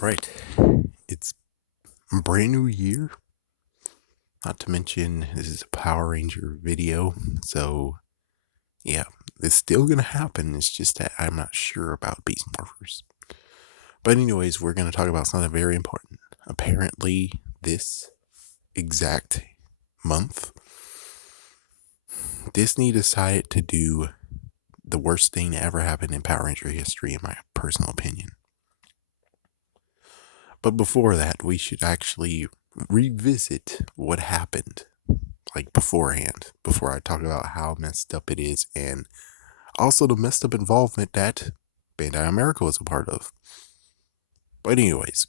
Right. It's a brand new year. Not to mention, this is a Power Ranger video. So, yeah, it's still going to happen. It's just that I'm not sure about Beast Morphers. But, anyways, we're going to talk about something very important. Apparently, this exact month, Disney decided to do the worst thing that ever happened in Power Ranger history, in my personal opinion. But before that, we should actually revisit what happened like beforehand, before I talk about how messed up it is and also the messed up involvement that Bandai America was a part of. But anyways,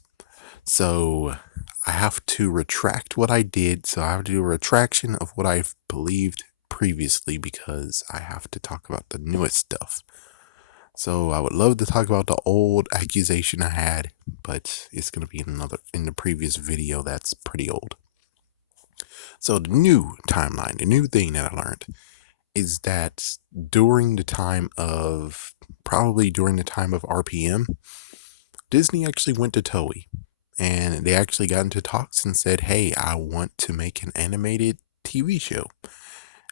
so I have to retract what I did. So I have to do a retraction of what I've believed previously because I have to talk about the newest stuff. So I would love to talk about the old accusation I had, but it's going to be in the previous video that's pretty old. So the new timeline, the new thing that I learned is that probably during the time of RPM, Disney actually went to Toei and they actually got into talks and said, hey, I want to make an animated TV show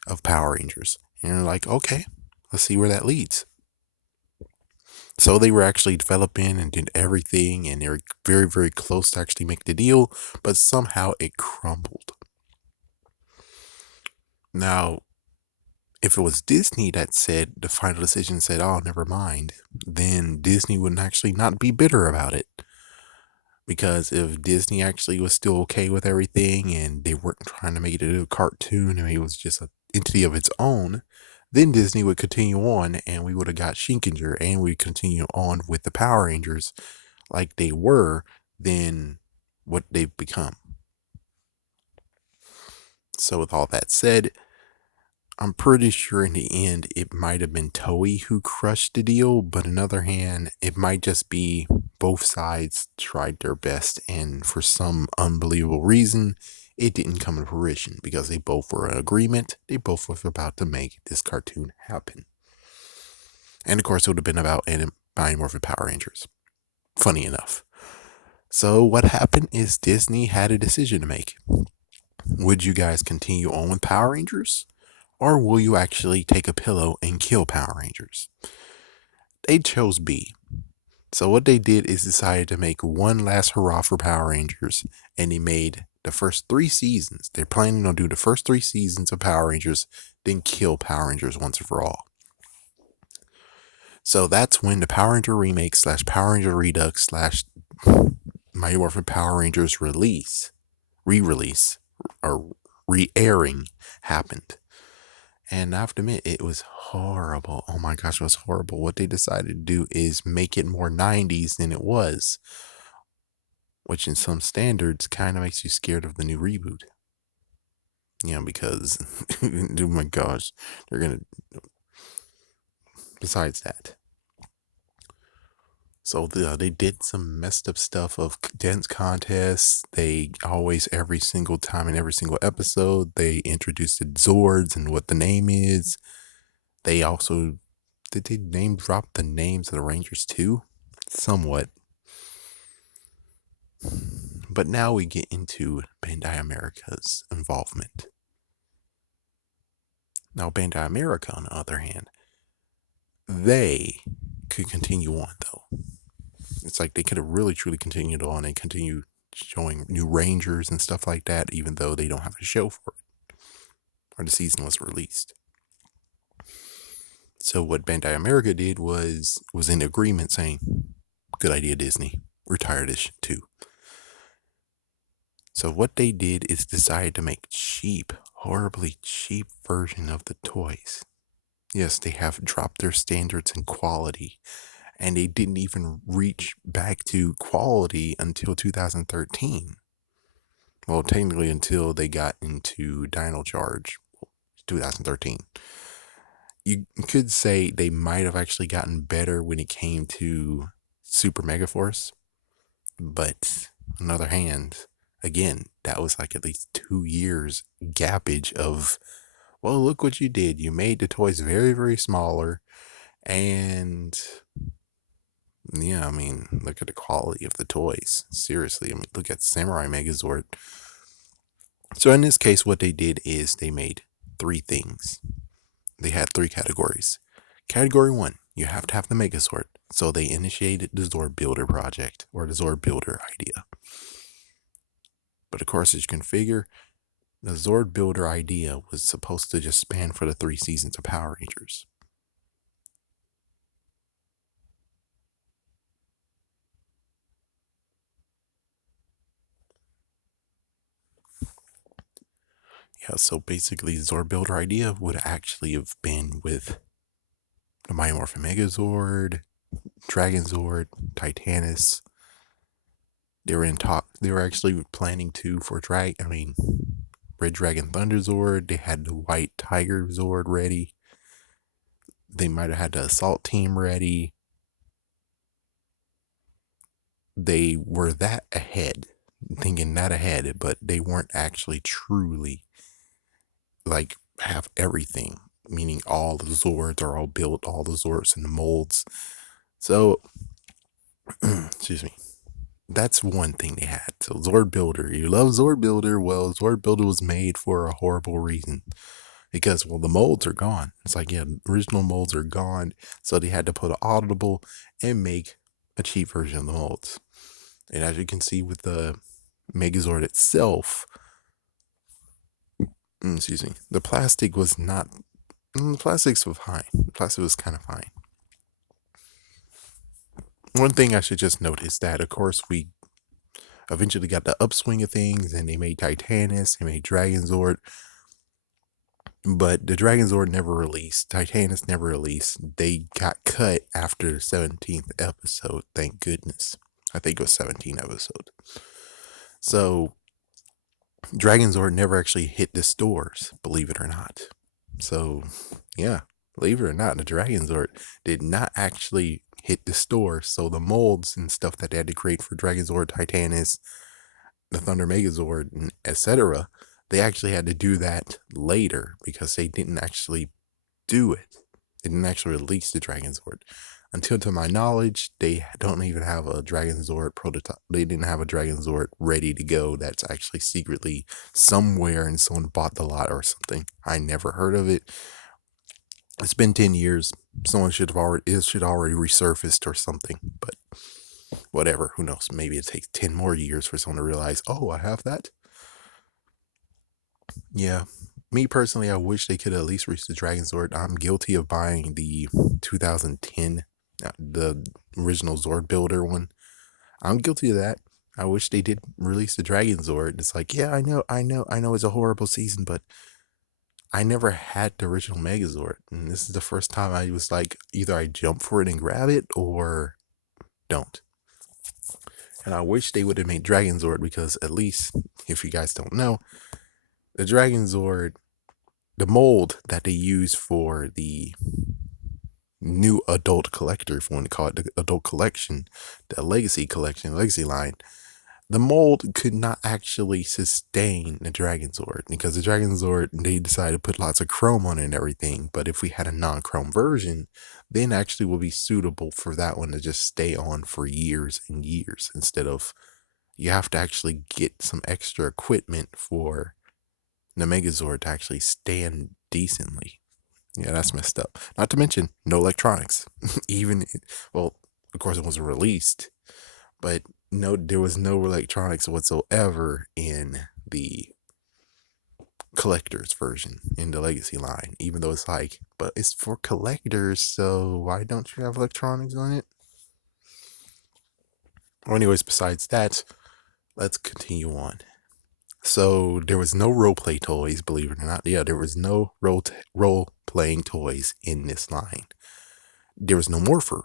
of Power Rangers. And they're like, okay, let's see where that leads. So they were actually developing and did everything, and they were very, very close to actually make the deal, but somehow it crumbled. Now, if it was Disney that said the final decision said, oh, never mind, then Disney would actually not be bitter about it. Because if Disney actually was still okay with everything and they weren't trying to make it a cartoon and it was just an entity of its own, then Disney would continue on and we would have got Shinkenger and we'd continue on with the Power Rangers like they were, then what they've become. So with all that said, I'm pretty sure in the end it might have been Toei who crushed the deal, but on the other hand, it might just be both sides tried their best, and for some unbelievable reason, it didn't come to fruition because they both were in agreement. They both were about to make this cartoon happen. And of course, it would have been about buying more for Power Rangers. Funny enough. So what happened is Disney had a decision to make. Would you guys continue on with Power Rangers? Or will you actually take a pillow and kill Power Rangers? They chose B. So what they did is decided to make one last hurrah for Power Rangers, and they made the first 3 seasons. They're planning on doing the first 3 seasons of Power Rangers, then kill Power Rangers once and for all. So that's when the Power Ranger remake / Power Ranger Redux / Mighty Morphin Power Rangers re-release, or re-airing happened. And I have to admit, it was horrible. Oh my gosh, it was horrible. What they decided to do is make it more 90s than it was, which in some standards kind of makes you scared of the new reboot. Because, oh my gosh, they're going to, besides that. So they did some messed up stuff of dance contests. They always, every single time in every single episode, they introduced the Zords and what the name is. They also did they name drop the names of the Rangers too? Somewhat. But now we get into Bandai America's involvement. Now, Bandai America, on the other hand, they could continue on though. It's like they could have really truly continued on and continue showing new Rangers and stuff like that, even though they don't have a show for it or the season was released. So what Bandai America did was in agreement saying, good idea, Disney. Retire this too. So what they did is decide to make cheap, horribly cheap version of the toys. Yes, they have dropped their standards in quality, and they didn't even reach back to quality until 2013. Well, technically until they got into Dino Charge, 2013. You could say they might have actually gotten better when it came to Super Mega Force, but on the other hand, again, that was like at least 2 years gappage of, well, look what you did. You made the toys very, very smaller, and Yeah, I mean, look at the quality of the toys. Seriously, I mean, look at Samurai Megazord. So in this case, what they did is they made three things. They had three categories. Category one, you have to have the Megazord. So they initiated the Zord Builder project, or the Zord Builder idea. But of course, as you can figure, the Zord Builder idea was supposed to just span for the 3 seasons of Power Rangers. Yeah, so basically, the Zord Builder idea would actually have been with the Mighty Morphin Megazord, Dragon Zord, Titanus. They were in talk. They were actually planning to for Red Dragon Thunder Zord. They had the White Tiger Zord ready. They might have had the Assault Team ready. They were that ahead, thinking that ahead, but they weren't actually truly like have everything. Meaning all the Zords are all built, all the Zords and the molds. So, excuse me. That's one thing they had. So Zord Builder, you love Zord Builder. Well, Zord Builder was made for a horrible reason because well, the molds are gone. It's like yeah, original molds are gone, so they had to put an audible and make a cheap version of the molds. And as you can see with the Megazord itself, excuse me, the plastic was not. The plastics was fine. The plastic was kind of fine. One thing I should just note is that, of course, we eventually got the upswing of things, and they made Titanus, they made Dragon Zord, but the Dragon Zord never released. Titanus never released. They got cut after the 17th episode. Thank goodness. I think it was 17 episodes. So Dragon Zord never actually hit the stores, believe it or not. So yeah, believe it or not, the Dragon Zord did not actually hit the store. So the molds and stuff that they had to create for Dragon Zord, Titanus, the Thunder Megazord, and etc., they actually had to do that later because they didn't actually do it. They didn't actually release the Dragon Zord. Until to my knowledge, they don't even have a Dragon Zord prototype. They didn't have a Dragon Zord ready to go that's actually secretly somewhere and someone bought the lot or something. I never heard of it. It's been 10 years. Someone should have already, it should already resurfaced or something, but whatever. Who knows? Maybe it takes 10 more years for someone to realize, oh, I have that. Yeah. Me personally, I wish they could at least reach the Dragon Zord. I'm guilty of buying the 2010, the original Zord Builder one. I'm guilty of that. I wish they did release the Dragon Zord. It's like, yeah, I know it's a horrible season, but I never had the original Megazord. And this is the first time I was like, either I jump for it and grab it or don't. And I wish they would have made Dragon Zord because at least, if you guys don't know, the Dragon Zord, the mold that they use for the new adult collector, if you want to call it the adult collection, the legacy collection, legacy line, the mold could not actually sustain the Dragon Zord because the Dragon Zord, they decided to put lots of chrome on it and everything. But if we had a non-chrome version, then actually would be suitable for that one to just stay on for years and years instead of you have to actually get some extra equipment for the Megazord to actually stand decently. Yeah, that's messed up. Not to mention, no electronics. Even, well, of course, it wasn't released, but no, there was no electronics whatsoever in the collector's version in the legacy line. Even though it's like, but it's for collectors, so why don't you have electronics on it? Well, anyways, besides that, let's continue on. So there was no role play toys, believe it or not. Yeah, there was no role playing toys in this line. There was no Morpher.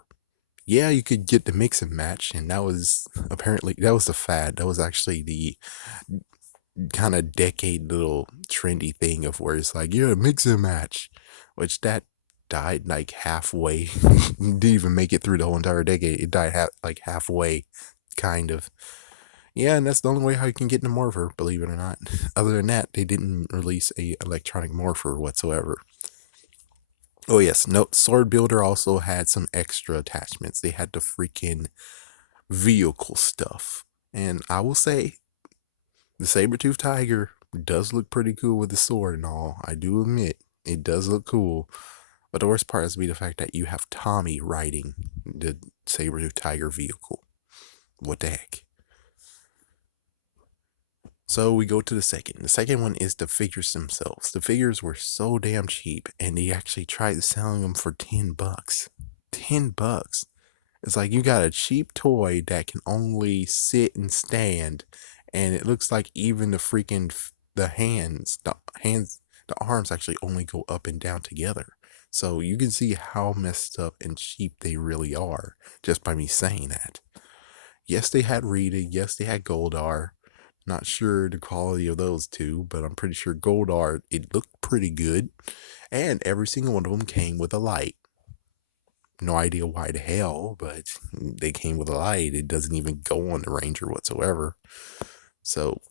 Yeah, you could get the mix and match, and that was apparently that was the fad. That was actually the kind of decade little trendy thing of where it's like, yeah, mix and match, which that died like halfway. Didn't even make it through the whole entire decade. It died like halfway, kind of. Yeah, and that's the only way how you can get into Morpher, believe it or not. Other than that, they didn't release a electronic Morpher whatsoever. Oh yes, no, Sword Builder also had some extra attachments. They had the freaking vehicle stuff. And I will say the saber-tooth tiger does look pretty cool with the sword and all. I do admit it does look cool. But the worst part is be the fact that you have Tommy riding the saber-tooth tiger vehicle. What the heck? So we go to the second. The second one is the figures themselves. The figures were so damn cheap, and they actually tried selling them for $10. $10. It's like you got a cheap toy that can only sit and stand, and it looks like even the freaking the arms actually only go up and down together. So you can see how messed up and cheap they really are just by me saying that. Yes, they had Rita. Yes, they had Goldar. Not sure the quality of those two, but I'm pretty sure Goldar, it looked pretty good. And every single one of them came with a light. No idea why the hell, but they came with a light. It doesn't even go on the Ranger whatsoever. So,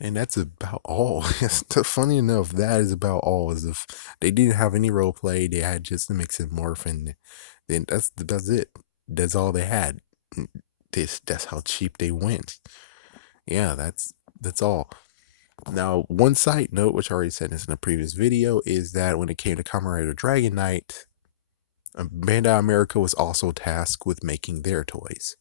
and that's about all. Funny enough, that is about all. As if they didn't have any role play, they had just the mix and morph, and then that's it. That's all they had. That's how cheap they went. Yeah, that's all. Now, one side note, which I already said this in a previous video, is that when it came to Kamen Rider Dragon Knight, Bandai America was also tasked with making their toys.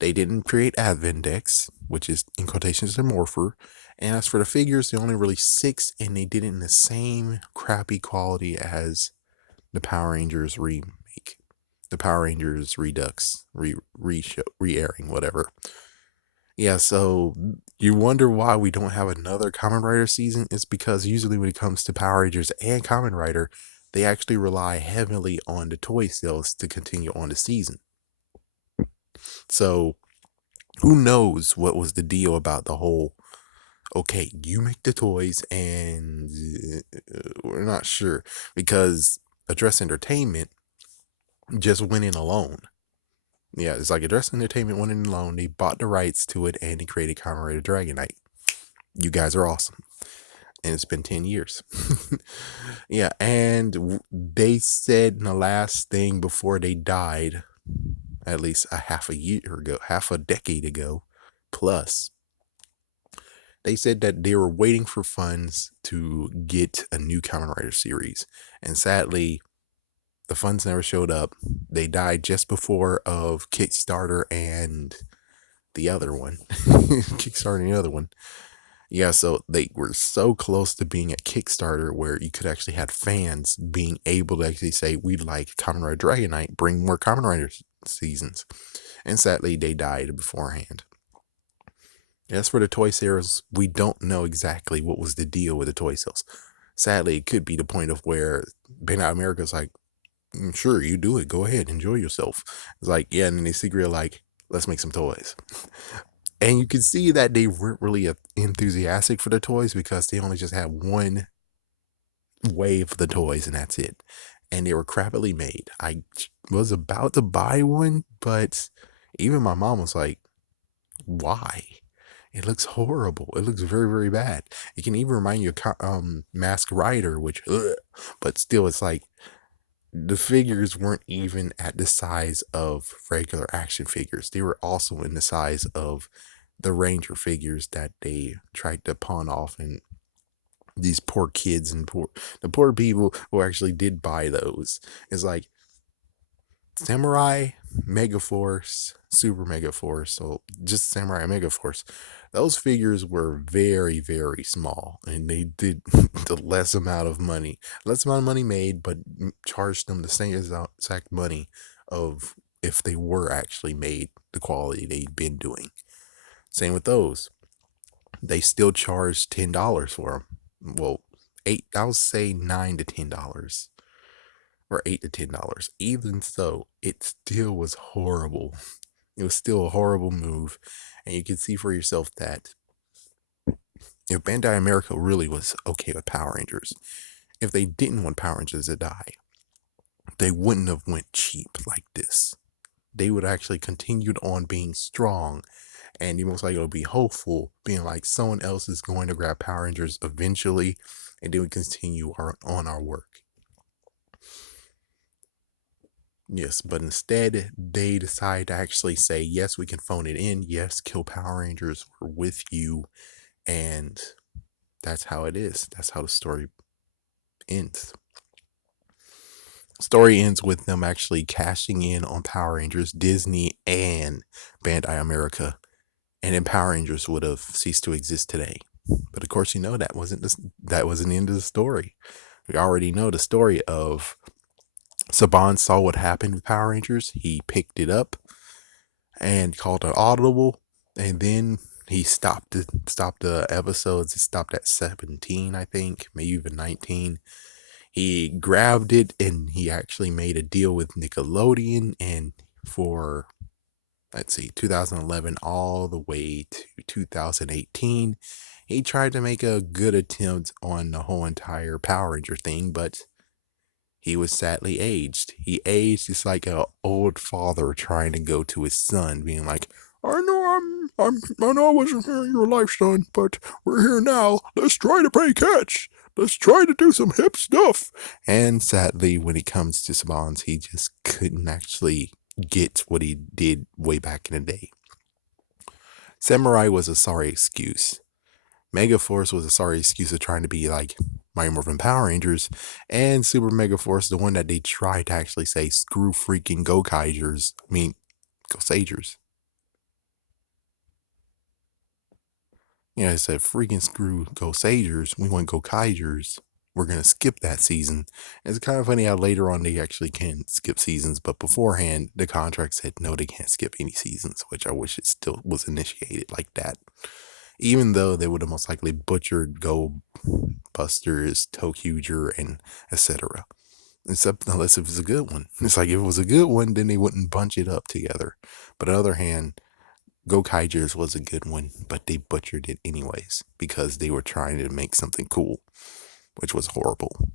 They didn't create Advendex, which is in quotations a morpher. And as for the figures, they only released 6, and they did it in the same crappy quality as the Power Rangers remake, the Power Rangers Redux, re-airing, whatever. Yeah, so you wonder why we don't have another Kamen Rider season? It's because usually when it comes to Power Rangers and Kamen Rider, they actually rely heavily on the toy sales to continue on the season. So who knows what was the deal about the whole, okay, you make the toys and we're not sure, because Address Entertainment just went in alone. Yeah, it's like Address Entertainment went in alone. They bought the rights to it and they created Kamen Rider Dragon Knight. You guys are awesome. And it's been 10 years. Yeah, and they said in the last thing before they died, at least a half a year ago, half a decade ago, plus, they said that they were waiting for funds to get a new Kamen Rider series. And sadly, the funds never showed up. They died just before of Kickstarter and the other one. Kickstarter and the other one. Yeah, so they were so close to being at Kickstarter where you could actually have fans being able to actually say, we'd like Kamen Rider Dragon Knight, bring more Kamen Rider seasons. And sadly, they died beforehand. As for the toy sales, we don't know exactly what was the deal with the toy sales. Sadly, it could be the point of where Bandai America's like, sure, you do it. Go ahead, enjoy yourself. It's like, yeah, and then they secretly like, let's make some toys. And you can see that they weren't really enthusiastic for the toys because they only just had one wave of the toys and that's it. And they were crappily made. I was about to buy one, but even my mom was like, why? It looks horrible. It looks very, very bad. It can even remind you of Mask Rider, which, but still, it's like the figures weren't even at the size of regular action figures. They were also in the size of the Ranger figures that they tried to pawn off, and these poor kids and the poor people who actually did buy those. It's like Samurai, Megaforce, Super Megaforce, so just Samurai Megaforce. Those figures were very, very small, and they did the less amount of money made, but charged them the same exact money of if they were actually made the quality they'd been doing. Same with those. They still charged $10 for them. Well, I'll say $9 to $10 or $8 to $10. Even so, it still was horrible. It was still a horrible move. And you can see for yourself that if Bandai America really was okay with Power Rangers, if they didn't want Power Rangers to die, they wouldn't have went cheap like this. They would actually continued on being strong, and you most likely would be hopeful, being like someone else is going to grab Power Rangers eventually, and then we continue on our work. Yes, but instead they decide to actually say, yes, we can phone it in. Yes, Kill Power Rangers, we're with you. And that's how it is. That's how the story ends. Story ends with them actually cashing in on Power Rangers, Disney, and Bandai America, and then Power Rangers would have ceased to exist today. But of course, that wasn't the end of the story. We already know the story of Saban saw what happened with Power Rangers. He picked it up and called it audible, and then he stopped the episodes. It stopped at 17, I think, maybe even 19. He grabbed it and he actually made a deal with Nickelodeon, and for, let's see, 2011 all the way to 2018, he tried to make a good attempt on the whole entire Power Ranger thing, but he was sadly aged. He aged just like an old father trying to go to his son, being like, I know I wasn't here in your life, son, but we're here now. Let's try to play catch. Let's try to do some hip stuff. And sadly, when it comes to Sabans, he just couldn't actually get what he did way back in the day. Samurai was a sorry excuse. Megaforce was a sorry excuse of trying to be like Mighty Morphin Power Rangers, and Super Megaforce, the one that they tried to actually say, screw freaking Go-Kaigers. I mean, Go-Sagers. I said, freaking screw Go-Sagers. We want Go-Kaigers. We're going to skip that season. It's kind of funny how later on they actually can skip seasons, but beforehand, the contract said no, they can't skip any seasons, which I wish it still was initiated like that. Even though they would have most likely butchered Go Busters, Tokuger, and etc. Except unless it was a good one. It's like if it was a good one, then they wouldn't bunch it up together. But on the other hand, Go Kaigers was a good one, but they butchered it anyways because they were trying to make something cool, which was horrible.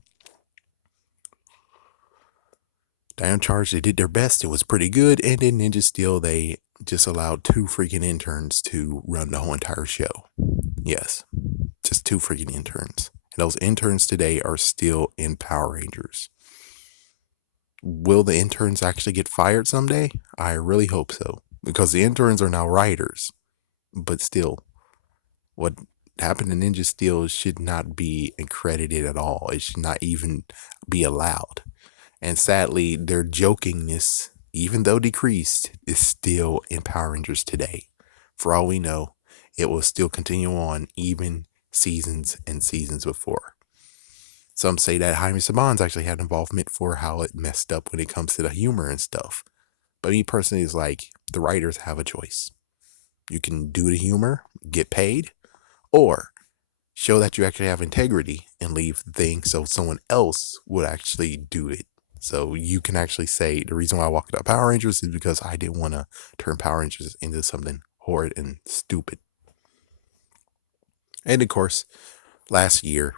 Down Charge, they did their best. It was pretty good. And in Ninja Steel, they just allowed 2 freaking interns to run the whole entire show. Yes, just 2 freaking interns. And those interns today are still in Power Rangers. Will the interns actually get fired someday? I really hope so, because the interns are now writers. But still, what happened in Ninja Steel should not be accredited at all. It should not even be allowed. And sadly, their jokingness, even though decreased, is still in Power Rangers today. For all we know, it will still continue on even seasons and seasons before. Some say that Jaime Saban's actually had involvement for how it messed up when it comes to the humor and stuff. But me personally is like, the writers have a choice. You can do the humor, get paid, or show that you actually have integrity and leave the thing so someone else would actually do it. So you can actually say, the reason why I walked out Power Rangers is because I didn't want to turn Power Rangers into something horrid and stupid. And of course, last year,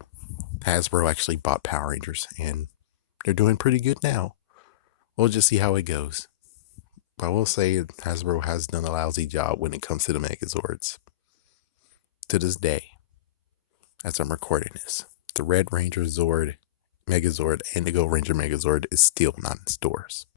Hasbro actually bought Power Rangers, and they're doing pretty good now. We'll just see how it goes. But I will say Hasbro has done a lousy job when it comes to the Megazords. To this day, as I'm recording this, the Red Ranger Zord, Megazord, and the Go Ranger Megazord is still not in stores.